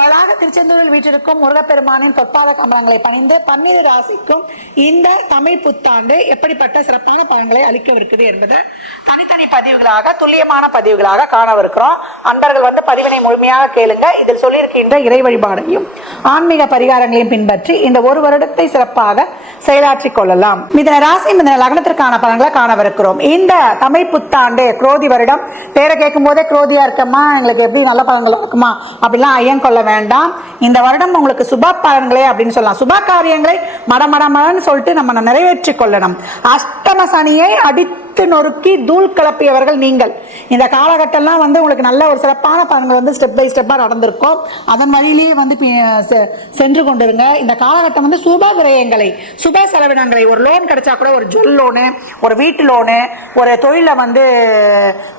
பலாக திருச்செந்தூரில் வீற்றிருக்கும் முருகப்பெருமானின் பொற்பாத கமலங்களை பணிந்து பன்னிரு ராசிக்கும் இந்த தமிழ் புத்தாண்டு எப்படிப்பட்ட சிறப்பான பலன்களை அளிக்கவிருக்குது என்பது தனித்தனி பதிவுகளாக துல்லியமான பதிவுகளாக காணவிருக்கிறோம். அன்பர்கள் வந்து பதிவினை முழுமையாக கேளுங்க. இதில் சொல்லியிருக்கின்ற இறை வழிபாடையும் ஆன்மீக பரிகாரங்களையும் பின்பற்றி இந்த ஒரு வருடத்தை சிறப்பாக செயலாற்றிக் கொள்ளலாம். மிதன ராசி மிதன லக்னத்திற்கான பலன்களை காணவிருக்கிறோம். இந்த தமிழ் புத்தாண்டு குரோதி வருடம் பேரை கேட்கும் போதே குரோதியா இருக்கமா எங்களுக்கு எப்படி நல்ல பலன்கள் இருக்குமா அப்படிலாம் ஐயம் கொள்ள வேண்டாம். இந்த வருடம் உங்களுக்கு சுப பலன்களே அப்படின்னு சொல்லலாம். சுப காரியங்களை மடமடமடன்னு சொல்லிட்டு நம்ம நிறைவேற்றி கொள்ளணும். அஷ்டம சனியை அடி அடித்து நொறுக்கி தூள் கிளப்பியவர்கள் நீங்கள். இந்த காலகட்டம்லாம் வந்து உங்களுக்கு நல்ல ஒரு சிறப்பான பலன்கள் வந்து ஸ்டெப் பை ஸ்டெப்பாக நடந்திருக்கும். அதன் வழியிலேயே வந்து சென்று கொண்டிருங்க. இந்த காலகட்டம் வந்து சுப விரயங்களை சுப செலவினங்களை ஒரு லோன் கிடைச்சா கூட ஒரு ஜுவல் லோனு ஒரு வீட்டு லோனு ஒரு தொழிலை வந்து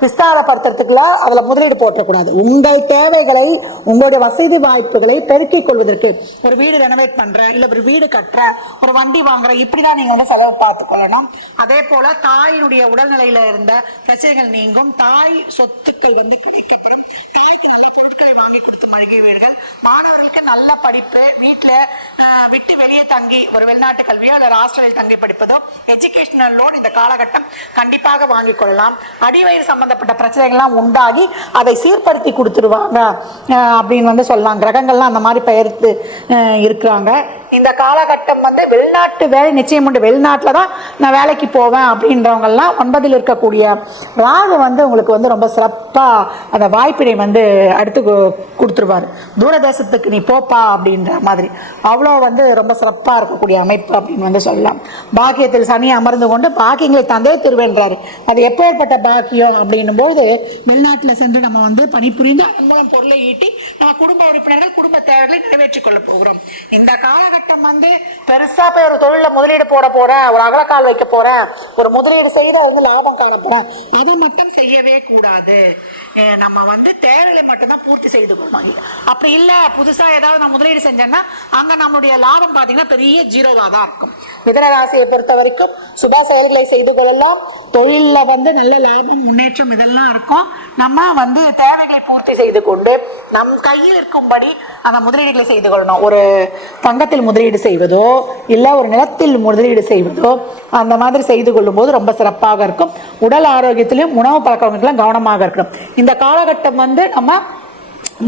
விஸ்தாரப்படுத்துறதுக்குள்ள அதில் முதலீடு போட்டக்கூடாது. உங்கள் தேவைகளை உங்களுடைய வசதி வாய்ப்புகளை பெருக்கிக் கொள்வதற்கு ஒரு வீடு ரெனோவேட் பண்றேன் இல்லை ஒரு வீடு கட்டுற ஒரு வண்டி வாங்குற இப்படி தான் நீங்கள் வந்து செலவு பார்த்துக்கொள்ளணும் அதே போல் தாயினுடைய உடல்நிலையில இருந்த பிரச்சனைகள் நீங்கும். தாய் சொத்துக்கள் வந்து கிடைக்கப்படும் தாய்க்கு நல்ல பொருட்களை வாங்கி கொடுத்து மகிழ்வீர்கள். மாணவர்களுக்கு நல்ல படிப்பு. வீட்டுல விட்டு வெளியே தங்கி ஒரு வெளிநாட்டு கல்வியோ அல்லது ஹாஸ்டலில் தங்கி படிப்பதோ எஜுகேஷனல் லோன் இந்த காலகட்டம் கண்டிப்பாக வாங்கிக் கொள்ளலாம். அடிவயிறு சம்பந்தப்பட்ட பிரச்சனைகள்லாம் உண்டாகி அதை சீர்படுத்தி கொடுத்துருவாங்க அப்படின்னு வந்து சொல்லலாம் கிரகங்கள்லாம் அந்த மாதிரி பெயர்த்து இருக்கிறாங்க. இந்த காலகட்டம் வந்து வெளிநாட்டு வேலை நிச்சயம் உண்டு. வெளிநாட்டில் தான் நான் வேலைக்கு போவேன் அப்படின்றவங்கெல்லாம் ஒன்பதில் இருக்கக்கூடிய ராகு வந்து உங்களுக்கு வந்து ரொம்ப சிறப்பாக அந்த வாய்ப்பினை வந்து அடுத்து கொடுத்துருவார். தூரதேசத்துக்கு நீ போப்பா அப்படின்ற மாதிரி. அவ்வளோ வந்து ரொம்ப சிறப்பாக இருக்கக்கூடிய அமைப்பு அப்படின்னு வந்து சொல்லலாம். பாக்கியத்தில் சனி அமர்ந்து கொண்டு பாக்கியங்களை தந்தே திருவென்றார். அது எப்பேற்பட்ட பாக்கியம் அப்படின்னும் போது வெளிநாட்டில் சென்று நம்ம வந்து பணிபுரிந்து அதன் மூலம் பொருளை ஈட்டி நம்ம குடும்ப உறுப்பினர்கள் குடும்ப தேவைகளை நிறைவேற்றிக் கொள்ள போகிறோம். இந்த காலகட்டம் வந்து பெருசா போய் ஒரு தொழில முதலீடு போட போறேன் ஒரு அகலக்கால் வைக்க போறேன் ஒரு முதலீடு செய்து அது வந்து லாபம் காண போறேன். அதை மட்டும் செய்யவே கூடாது. நம்ம வந்து தேவைகளை மட்டும்தான் பூர்த்தி செய்து கொள்ளணும். அப்படி இல்ல புதுசா ஏதாவது நான் முதலீடு செஞ்சேன்னா அங்க நம்மளுடைய லாபம் பாத்தீங்கன்னா பெரிய ஜீரோவா தான் இருக்கும். மிதனராசியை பொறுத்த வரைக்கும் சுப செயல்களை செய்து கொள்ளலாம். தொழில்ல வந்து நல்ல லாபம் முன்னேற்றம் இதெல்லாம் இருக்கும். நம்ம வந்து தேவைகளை பூர்த்தி செய்து கொண்டு நம் கையில் இருக்கும்படி அந்த முதலீடுகளை செய்து கொள்ளணும். ஒரு தங்கத்தில் முதலீடு செய்வதோ இல்லை ஒரு நிலத்தில் முதலீடு செய்வதோ அந்த மாதிரி செய்து கொள்ளும்போது ரொம்ப சிறப்பாக இருக்கும். உடல் ஆரோக்கியத்திலையும் உணவு பழக்க கவனமாக இருக்கணும். இந்த காலகட்டம் வந்து நம்ம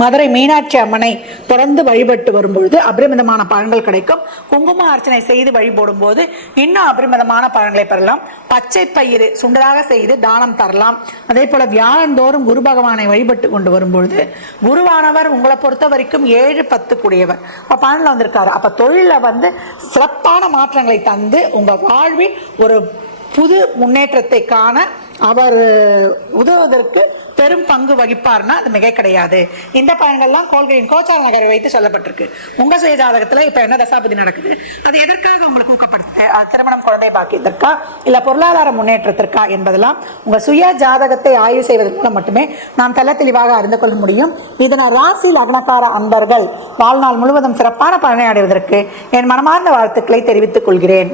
மதுரை மீனாட்சி அம்மனை தொடர்ந்து வழிபட்டு வரும்பொழுது அபரிமிதமான பலன்கள் கிடைக்கும். குங்கும அர்ச்சனை செய்து வழிபடும் போது இன்னும் அபரிமிதமான பலன்களை பெறலாம். பச்சை பயிறு சுண்டலாக செய்து தானம் தரலாம். அதே போல வியாழந்தோறும் குரு பகவானை வழிபட்டு கொண்டு வரும்பொழுது குருவானவர் உங்களை பொறுத்த வரைக்கும் ஏழு பத்து கூடியவர் அப்ப பலன்ல வந்திருக்காரு. அப்ப தொழில வந்து சிறப்பான மாற்றங்களை தந்து உங்க வாழ்வில் ஒரு புது முன்னேற்றத்தை காண அவர் உதவுவதற்கு பெரும் பங்கு வகிப்பார்னா அது மிக கிடையாது. இந்த பலன்கள்லாம் கோள்களின் கோச்சார நகரை வைத்து சொல்லப்பட்டிருக்கு. உங்க சுய ஜாதகத்துல இப்ப என்ன தசாபதி நடக்குது? அது எதற்காக உங்களுக்கு ஊக்கப்படுத்துது? அது திருமணம் குழந்தை பாக்கியத்திற்கா? இல்ல பொருளாதார முன்னேற்றத்திற்கா என்பதெல்லாம் உங்க சுய ஜாதகத்தை ஆய்வு செய்வதன் மூலம் மட்டுமே நாம் தெல்ல தெளிவாக அறிந்து கொள்ள முடியும். இதன ராசி லக்னக்கார அன்பர்கள் வாழ்நாள் முழுவதும் சிறப்பான பலனை அடைவதற்கு என் மனமார்ந்த வாழ்த்துக்களை தெரிவித்துக் கொள்கிறேன்.